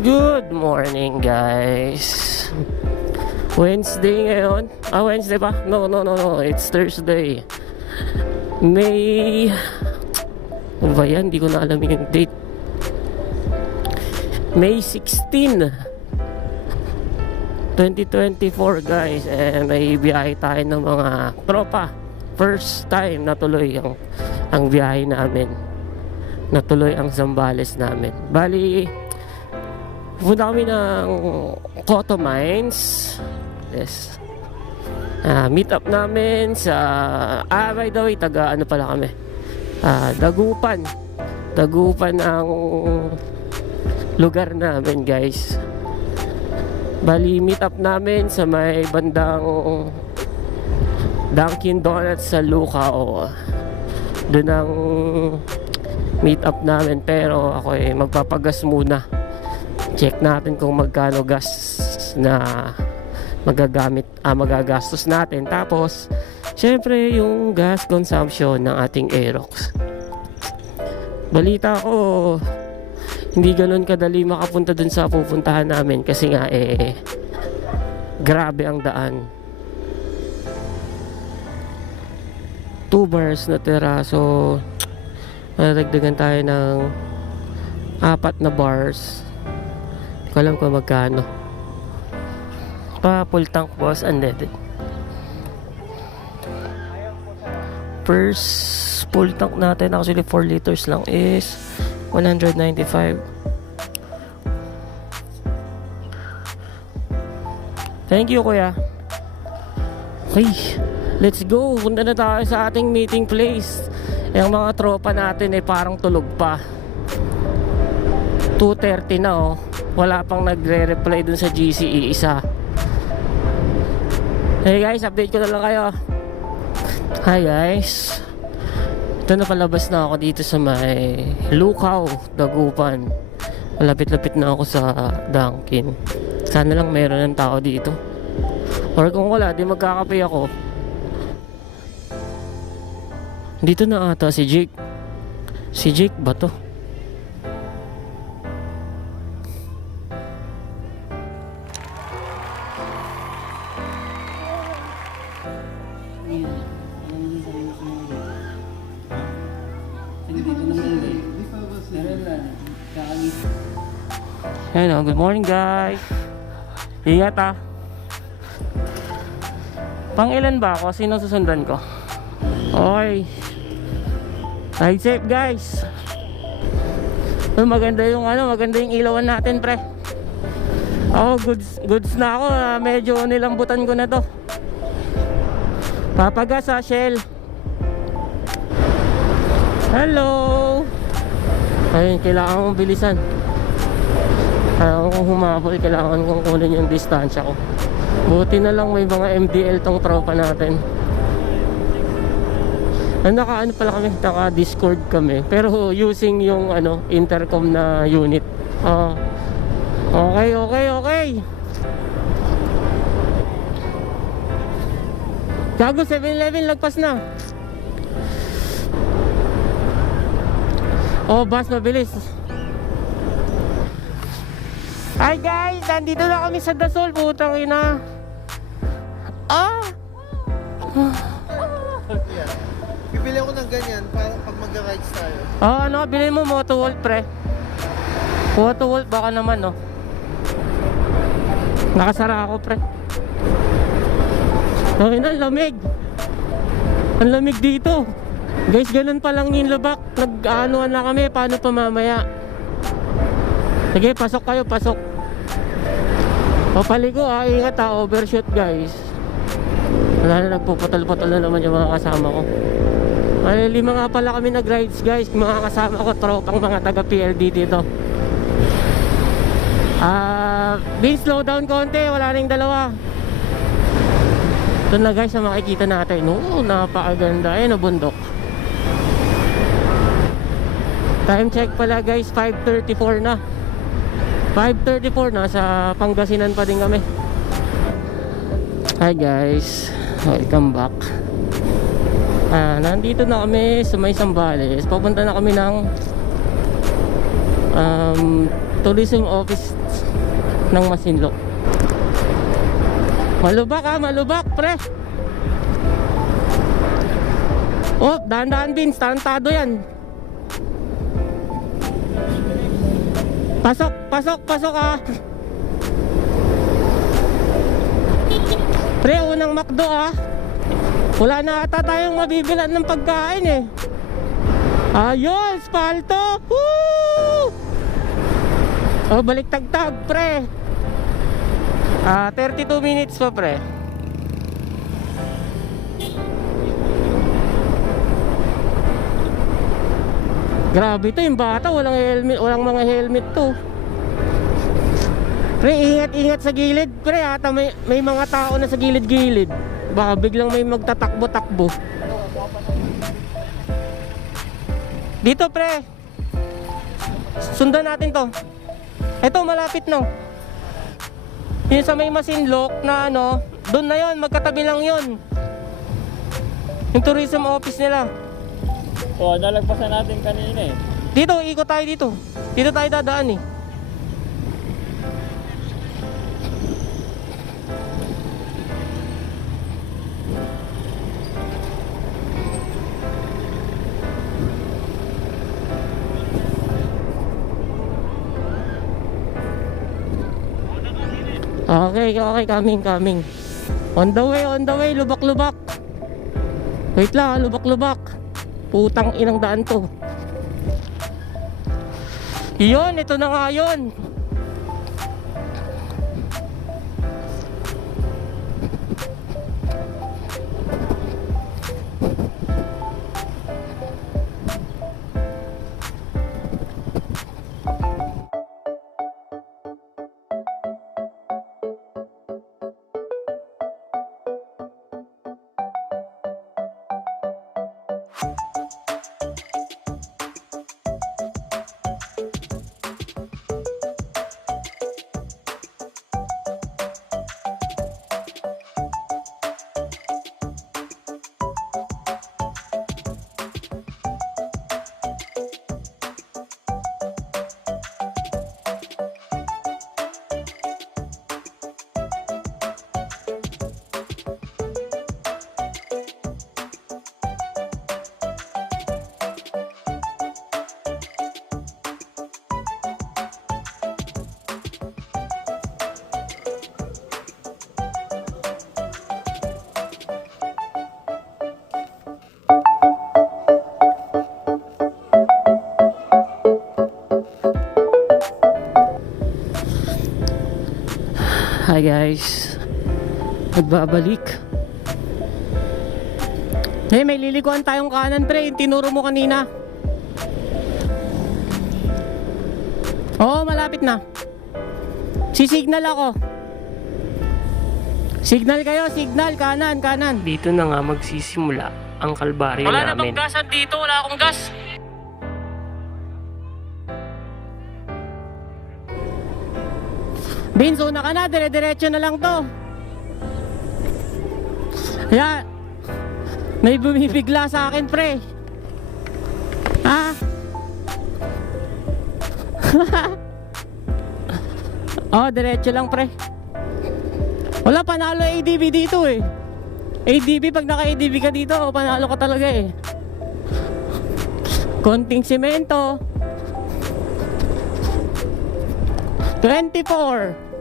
Good morning, guys. Wednesday ngayon. Wednesday pa? No. It's Thursday. May... Ano ba yan? Hindi ko na alam yung date. May 16, 2024, guys. May biyahe tayo ng mga tropa. First time natuloy ang biyahe namin. Natuloy ang Zambales namin. Bali, punta kami ng Cotto Mines. Yes. Meet up namin sa by the way, taga ano pala kami, Dagupan ang lugar namin, guys. Bali, meet up namin sa may bandang Dunkin Donuts sa Lucao. Doon ang meet up namin, pero ako magpapagas muna. Check natin kung magkano gas na magagastos natin. Tapos syempre yung gas consumption ng ating Aerox. Balita ko hindi ganun kadali makapunta dun sa pupuntahan namin kasi nga grabe ang daan. 2 bars na tira, so madagdagan tayo ng 4 na bars. Hindi ko alam kung magkano. Full tank, boss, unleaded. First full tank natin, actually 4 liters lang, is 195. Thank you, kuya. Okay, let's go. Punta na tayo sa ating meeting place. Yung mga tropa natin parang tulog pa. 2:30 na, wala pang nagre-reply dun sa GCE isa. Hey guys, update ko na lang kayo. Hi guys, ito na, palabas na ako dito sa may Lucao, Dagupan. Malapit-lapit na ako sa Dunkin. Sana lang meron ng tao dito, or kung wala, di magkakape ako. Dito na ata si Jake. Si Jake ba to? Hello, good morning, guys. Ingat ah. Pang ilan ba ako? Sino susundan ko? Okay. Ride safe, guys. Maganda yung ilawan natin, pre. Goods na ako. Medyo nilambutan ko na to. Papagas Shell. Hello. Ayun, kailangan kong bilisan. Kung humabol, kailangan kong kunin yung distansya ko. Buti na lang may mga MDL tong tropa natin. Naka Discord kami, pero using yung intercom na unit. Okay. Gago, 7-Eleven lagpas na. Bus, mabilis. Hi guys, nandito na kami sa Dasol, putang ina. Bibili ako ng ganyan para pag mag-rides tayo. Bilhin mo Moto Wolf, pre. Moto Wolf, baka naman, nakasara ako, pre. Ang lamig. Ang lamig dito. Guys, ganun pa lang yung lubak. Nag-aanuan na kami, paano pa mamaya? Sige, pasok kayo, pasok. Papaligo ingat overshoot, guys. Wala na, nagpuputol-putol na naman yung mga kasama ko. 5 nga pala kami nag-rides, guys. Mga kasama ko, tropang mga taga PLD dito. Bin, slow down konti, wala ring dalawa. Ito na, guys, ang makikita natin. Napakaganda. Bundok. Time check pala, guys, 5:34 na. 5:34 na, sa Pangasinan pa din kami. Hi guys, welcome back. Nandito na kami sa may Zambales. Papunta na kami ng tourism office ng Masinloc. Malubak ha, malubak pre. Oh, dahan-dahan Vince, tarantado yan. Pasok, pasok, pasok ha. Pre, unang McDo ha. Wala na ata tayong mabibilan ng pagkain eh. Ayun, spalto. Woo! Oh, balik tagtag pre. 32 minutes pa pre. Grabe to yung bata, walang helmet, walang mga helmet to. Pre, ingat-ingat sa gilid pre, ata may mga tao na sa gilid-gilid. Baka biglang may magtatakbo-takbo. Dito pre. Sundan natin to. Eto, malapit no. Yung sa may Masinloc na ano, doon na yon, magkatabi lang yon. Yung tourism office nila. Oo, nalagpasan natin kanina eh. Dito, ikot tayo dito. Dito tayo dadaan eh. Okay, okay, coming. On the way, lubak-lubak. Wait lang, lubak-lubak. Putang inang daan to. Yun, ito na nga yun. Hi guys, nagbabalik. Hey, may lilikuan tayong kanan pre, yung tinuro mo kanina. Oo, malapit na. Sisignal ako. Signal kayo, signal, kanan. Dito na nga magsisimula ang kalbaryo namin. Wala na bang gasan dito? Wala akong gas. Vince, una ka na, dire-diretso na lang to. Kaya, may bumibigla sa akin, pre. Ha? Oh, diretso lang, pre. Wala, panalo ADB dito eh. ADB, pag naka-ADB ka dito, panalo ka talaga eh. Konting semento. 24.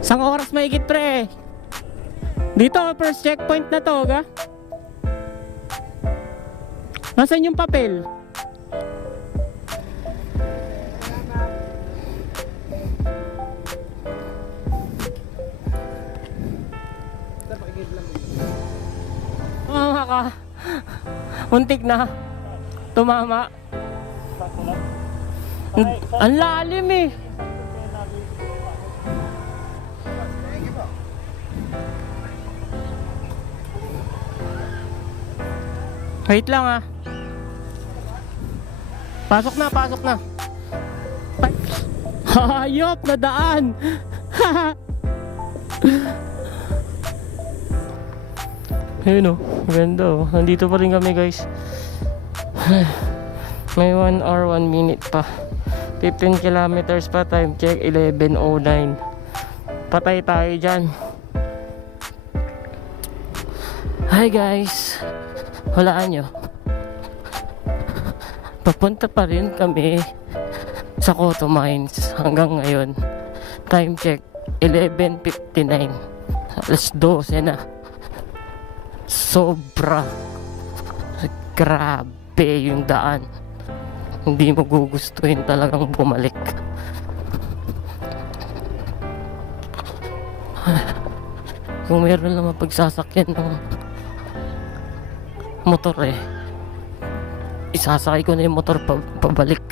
Isang oras mahigit pre. Dito, first checkpoint na to, ga? Nasaan yung papel? Tumama ka. Muntik na. Tumama. Ang lalim eh. Wait lang ah. Pasok na. Hayop na daan. Ayun oh, ganda oh. Nandito pa rin kami guys. May 1 hour 1 minute pa 15 kilometers pa, time check 11:09. Patay tayo dyan. Hi guys, hulaan nyo, papunta pa rin kami sa Cotto Mines hanggang ngayon. Time check 11:59. Alas 12 na. Sobra grabe yung daan, hindi mo gugustuhin talagang bumalik. Kung meron lang mapagsasakyan ng motor isasakay ko na yung motor pabalik.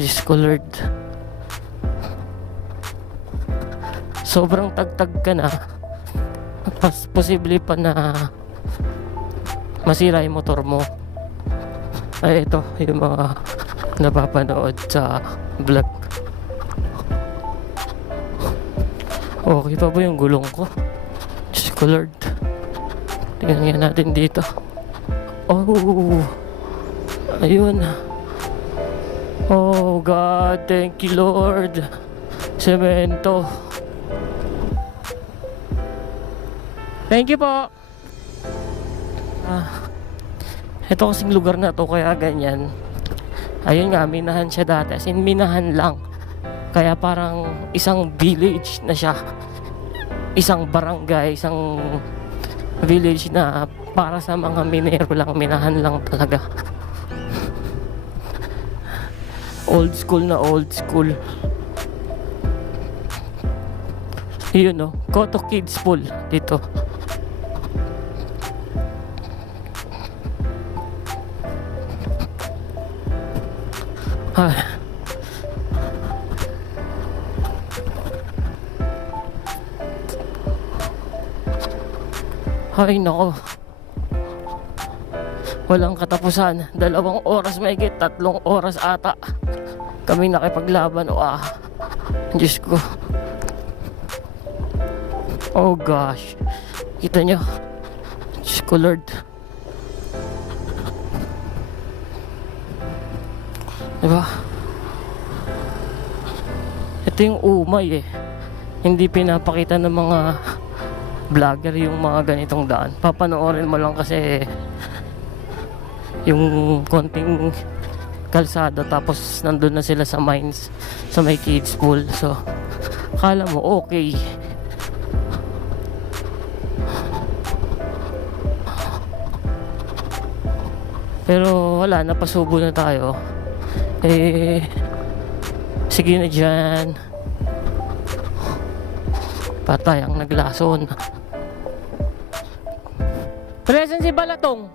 Diyos ko Lord, sobrang tagtag ka na, posible pa na masira yung motor mo. Ay ito yung mga napapanood sa vlog. Okay pa ba yung gulong ko? Diyos ko Lord, tingnan nga natin dito. Oh, ayun. Oh God, thank you Lord. Semento. Thank you po. Ito kasing lugar na to kaya ganyan. Ayun nga, minahan siya dati. As in, minahan lang. Kaya parang isang village na siya. Isang barangay, isang village na para sa mga minero lang. Minahan lang talaga. Old school na old school. Yun no, Cotto Kids Pool dito. Ay nako, walang katapusan. 2 oras mahigit, 3 oras ata kami nakipaglaban. Diyos ko. Oh gosh, kita nyo, Diyos ko Lord. Diba? Ito yung umay hindi pinapakita ng mga vlogger yung mga ganitong daan. Papanoorin mo lang kasi yung konting kalsada, tapos nandun na sila sa mines, sa may kids pool. So akala mo okay. Pero wala, napasubo na tayo. Sige na dyan. Patay ang naglason. Present si Balatong.